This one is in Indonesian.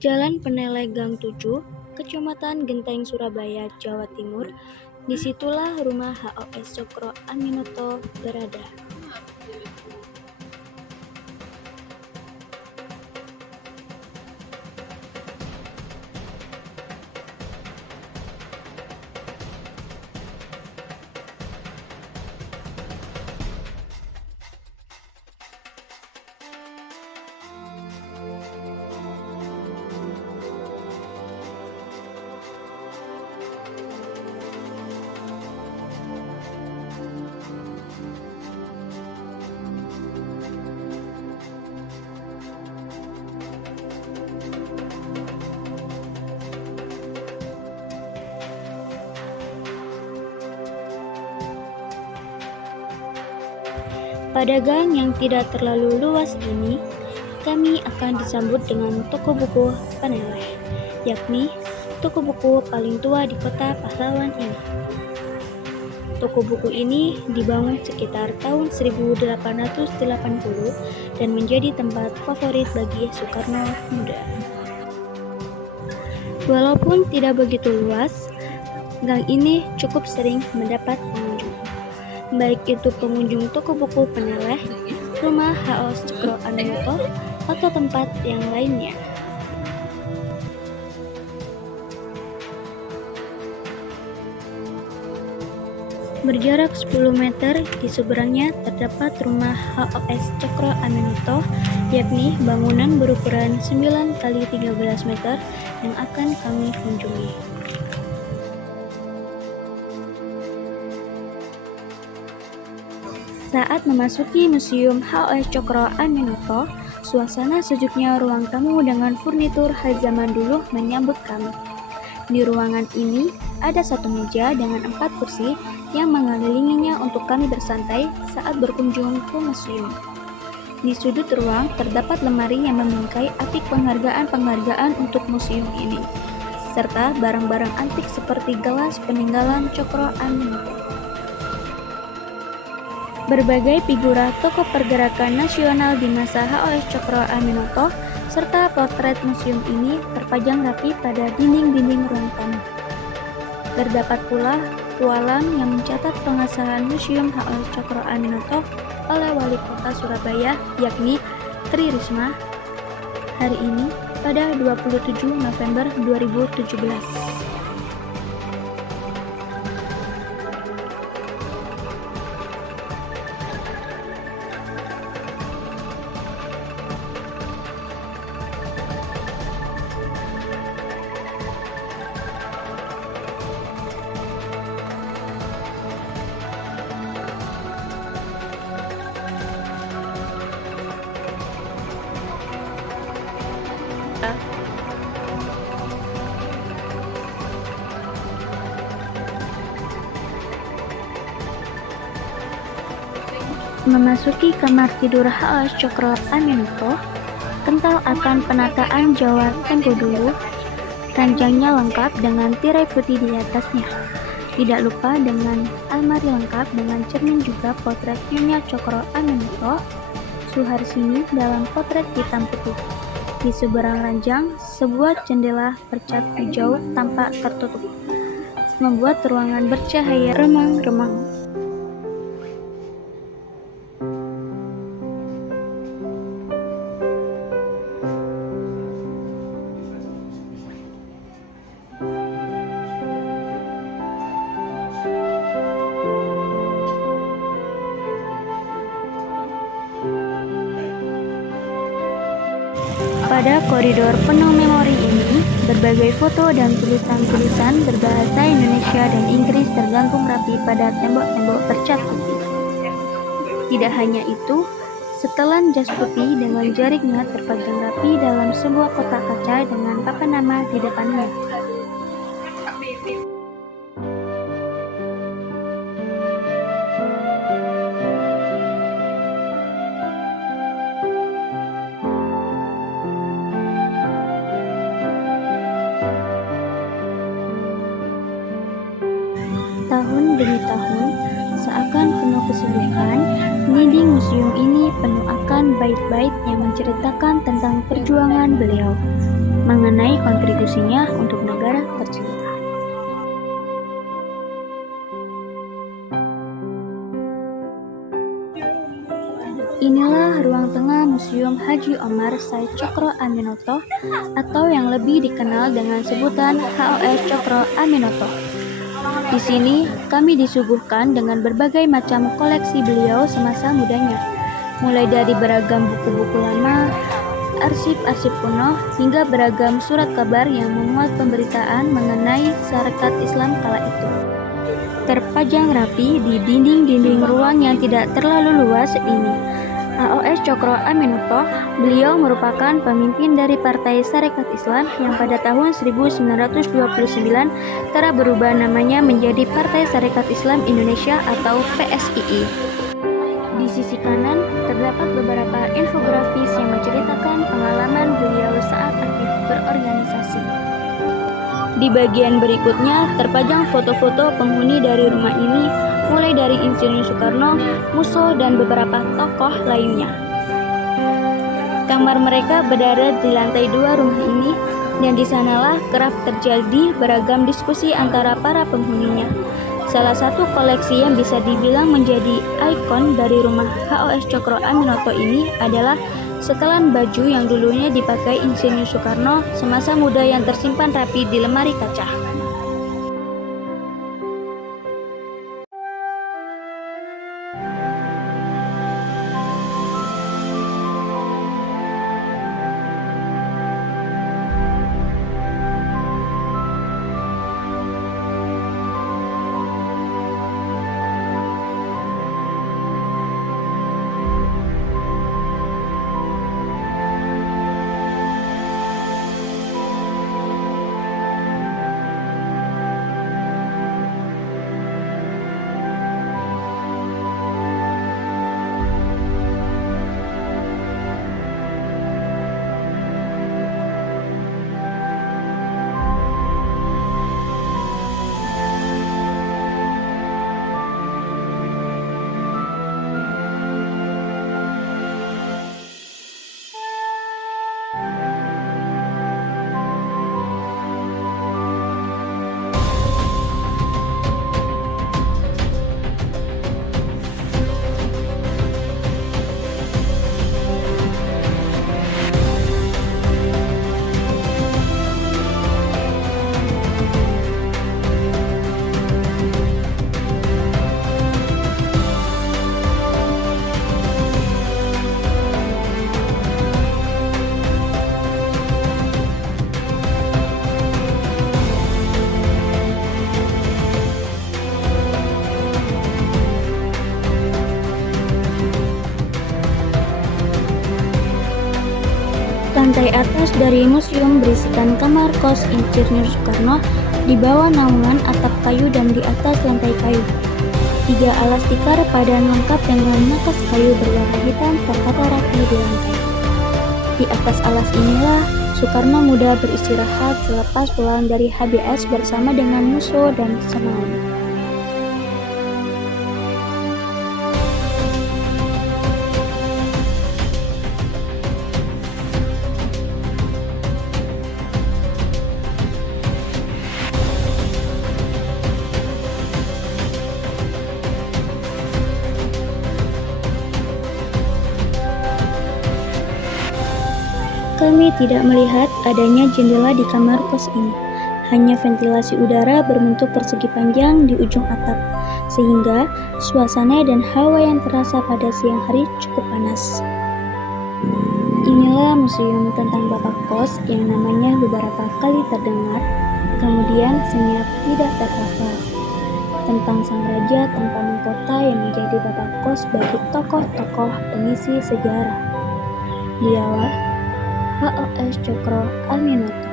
Jalan Peneleh Gang 7, Kecamatan Genteng, Surabaya, Jawa Timur. Disitulah rumah HOS Cokro Aminoto berada. Pada gang yang tidak terlalu luas ini, kami akan disambut dengan toko buku Peneleh, yakni toko buku paling tua di kota pahlawan ini. Toko buku ini dibangun sekitar tahun 1880 dan menjadi tempat favorit bagi Soekarno muda. Walaupun tidak begitu luas, gang ini cukup sering mendapat pengunjung, baik itu pengunjung toko buku Peneleh, rumah HOS Cokro Aminoto, atau tempat yang lainnya. Berjarak 10 meter di seberangnya terdapat rumah HOS Cokro Aminoto, yakni bangunan berukuran 9 x 13 meter yang akan kami kunjungi. Saat memasuki Museum HOS Cokro Aminoto, suasana sejuknya ruang tamu dengan furnitur khas zaman dulu menyambut kami. Di ruangan ini ada satu meja dengan 4 kursi yang mengelilinginya untuk kami bersantai saat berkunjung ke museum. Di sudut ruang terdapat lemari yang membingkai apik penghargaan-penghargaan untuk museum ini, serta barang-barang antik seperti gelas peninggalan Cokro Aminoto. Berbagai figura tokoh pergerakan nasional di masa HOS Cokro Aminoto serta potret museum ini terpajang rapi pada dinding-dinding ruang tamu. Terdapat pula tualang yang mencatat pengesahan Museum HOS Cokro Aminoto oleh Wali Kota Surabaya, yakni Tri Risma, hari ini pada 27 November 2017. Memasuki kamar tidur HOS Cokro Aminoto, kental akan penataan Jawa tempo dulu, ranjangnya lengkap dengan tirai putih di atasnya. Tidak lupa dengan almari lengkap dengan cermin juga potret Nyonya Cokro Aminoto, Suharsini dalam potret hitam putih. Di seberang ranjang, sebuah jendela bercat hijau tampak tertutup, membuat ruangan bercahaya remang-remang. Pada koridor penuh memori ini, berbagai foto dan tulisan-tulisan berbahasa Indonesia dan Inggris tergantung rapi pada tembok-tembok bercat putih. Tidak hanya itu, setelan jas putih dengan jaringnya terpajang rapi dalam sebuah kotak kaca dengan papan nama di depannya. Tahun demi tahun, seakan penuh kesibukan, dinding museum ini penuh akan bait-bait yang menceritakan tentang perjuangan beliau. mengenai kontribusinya untuk negara tercinta. Inilah ruang tengah Museum Haji Omar Said Cokro Aminoto atau yang lebih dikenal dengan sebutan HOS Cokro Aminoto. Di sini kami disuguhkan dengan berbagai macam koleksi beliau semasa mudanya, mulai dari beragam buku-buku lama, arsip-arsip kuno, hingga beragam surat kabar yang memuat pemberitaan mengenai Sarekat Islam kala itu. Terpajang rapi di dinding-dinding ruang yang tidak terlalu luas ini, HOS Cokro Aminoto, beliau merupakan pemimpin dari Partai Sarekat Islam yang pada tahun 1929 telah berubah namanya menjadi Partai Sarekat Islam Indonesia atau PSII. Di sisi kanan terdapat beberapa infografis yang menceritakan pengalaman beliau saat aktif berorganisasi. Di bagian berikutnya terpajang foto-foto penghuni dari rumah ini, mulai dari Insinyur Soekarno, Musso, dan beberapa tokoh lainnya. Kamar mereka berada di lantai 2 rumah ini, dan di sanalah kerap terjadi beragam diskusi antara para penghuninya. Salah satu koleksi yang bisa dibilang menjadi ikon dari rumah HOS Cokro Aminoto ini adalah setelan baju yang dulunya dipakai Insinyur Soekarno semasa muda yang tersimpan rapi di lemari kaca. Lantai atas dari museum berisikan kamar kos Insinyur Soekarno di bawah naungan atap kayu dan di atas lantai kayu. 3 alas tikar padan lengkap dengan makas kayu berwarna hitam tertata rapi di lantai. Di atas alas inilah Soekarno muda beristirahat selepas pulang dari HBS bersama dengan Musso dan Senawan. Kami tidak melihat adanya jendela di kamar kos ini, hanya ventilasi udara berbentuk persegi panjang di ujung atap, sehingga suasana dan hawa yang terasa pada siang hari cukup panas. Inilah museum tentang bapak kos yang namanya beberapa kali terdengar, kemudian senyap tidak terhafal. Tentang sang raja tanpa mahkota yang menjadi bapak kos bagi tokoh-tokoh pengisi sejarah. Dialah HOS Cokro Aminoto.